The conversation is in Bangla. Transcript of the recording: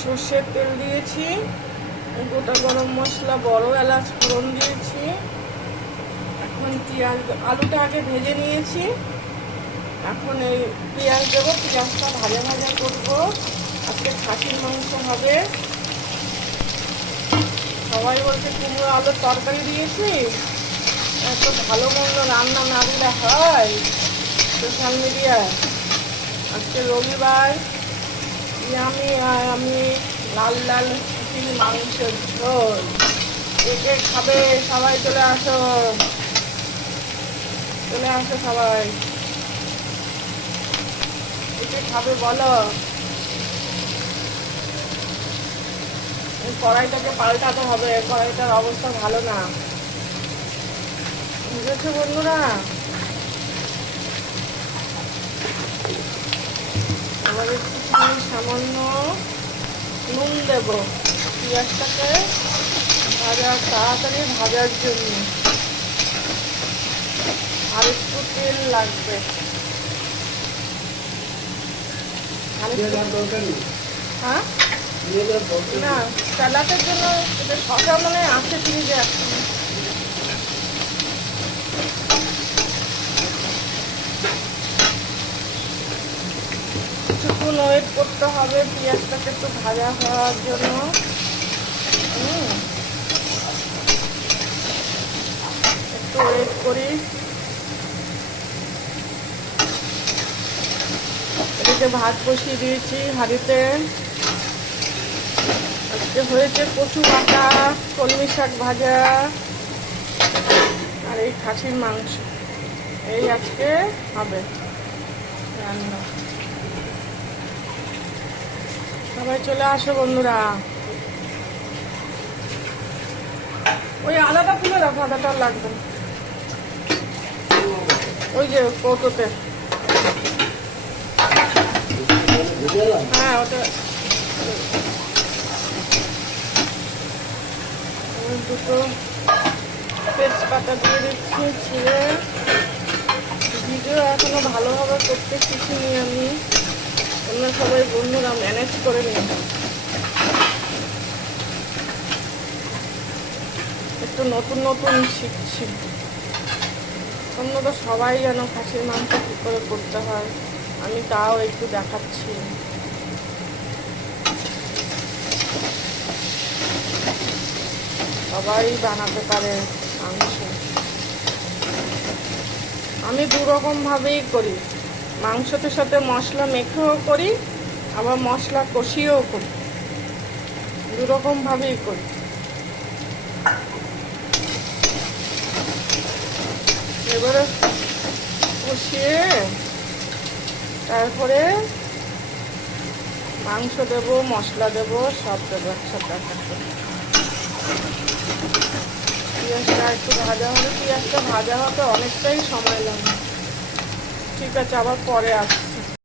সর্ষের তেল দিয়েছি, গোটা গরম মশলা, বড় এলাচ ফোড়ন দিয়েছি। এখন পেঁয়াজ, আলুটা আগে ভেজে নিয়েছি, এখন এই পেঁয়াজ দেবো। পেঁয়াজটা ভাজা ভাজা করবো। আজকে খাসির মাংস হবে। সবাই বলছে কুমড়ো আলুর তরকারি দিয়েছি, এত ভালো মন্দ রান্না না দিলে হয় সোশ্যাল মিডিয়ায়। আজকে রবিবার, আমি লাল লাল খাসির মাংসের ঝোল। কে খাবে? সবাই চলে আসো, চলে আসো সবাই। কে খাবে বলো? কড়াইটাকে পাল্টাতে হবে, কড়াইটার অবস্থা ভালো না, বুঝেছো বন্ধুরা? আবার একটুখানি সামান্য নুন দেবো পেঁয়াজটাকে তাড়াতাড়ি ভাজার জন্য। আর একটু তেল লাগবে। হ্যাঁ না, স্যালাডের জন্য শসা মনে আছে ফ্রিজে এখন। কিছুক্ষণ ওয়েট করতে হবে পেঁয়াজটাকে একটু ভাজা হওয়ার জন্য। একটু ওয়েট করি। এদিকে ভাত বসিয়ে দিয়েছি হাঁড়িতে। আজকে হয়েছে কচু বাটা, কলমি শাক ভাজা আর এই খাসির মাংস। এই আজকে হবে রান্না। সবাই চলে আসো বন্ধুরা। ওই আদাটা তুলে রাখো, আদাটা লাগবে ওই যে কৌটোতে। হ্যাঁ ওটা দুটো তেজপাতা দিয়ে দিচ্ছি ছিঁড়ে। ভিডিও এখনো ভালোভাবে করতে শিখিনি আমি, তোমরা সবাই বন্ধুরা ম্যানেজ করে নিই। একটু নতুন নতুন শিখছি। তোমরা তো সবাই জানো খাসির মাংস কী করে করতে হয়, আমি তাও একটু দেখাচ্ছি। সবাই বানাতে পারে মাংস। আমি দুরকমভাবেই করি, মাংসটার সাথে মশলা মেখেও করি, আবার মশলা কষিয়েও করি, দুরকমভাবেই করি। এবারে কষিয়ে তারপরে মাংস দেবো, মশলা দেবো, সব দেবো একসাথে। পেঁয়াজটা একটু ভাজা হবে, পেঁয়াজটা ভাজা হতে অনেকটাই সময় লাগে। ঠিক আছে, আবার পরে আসছি।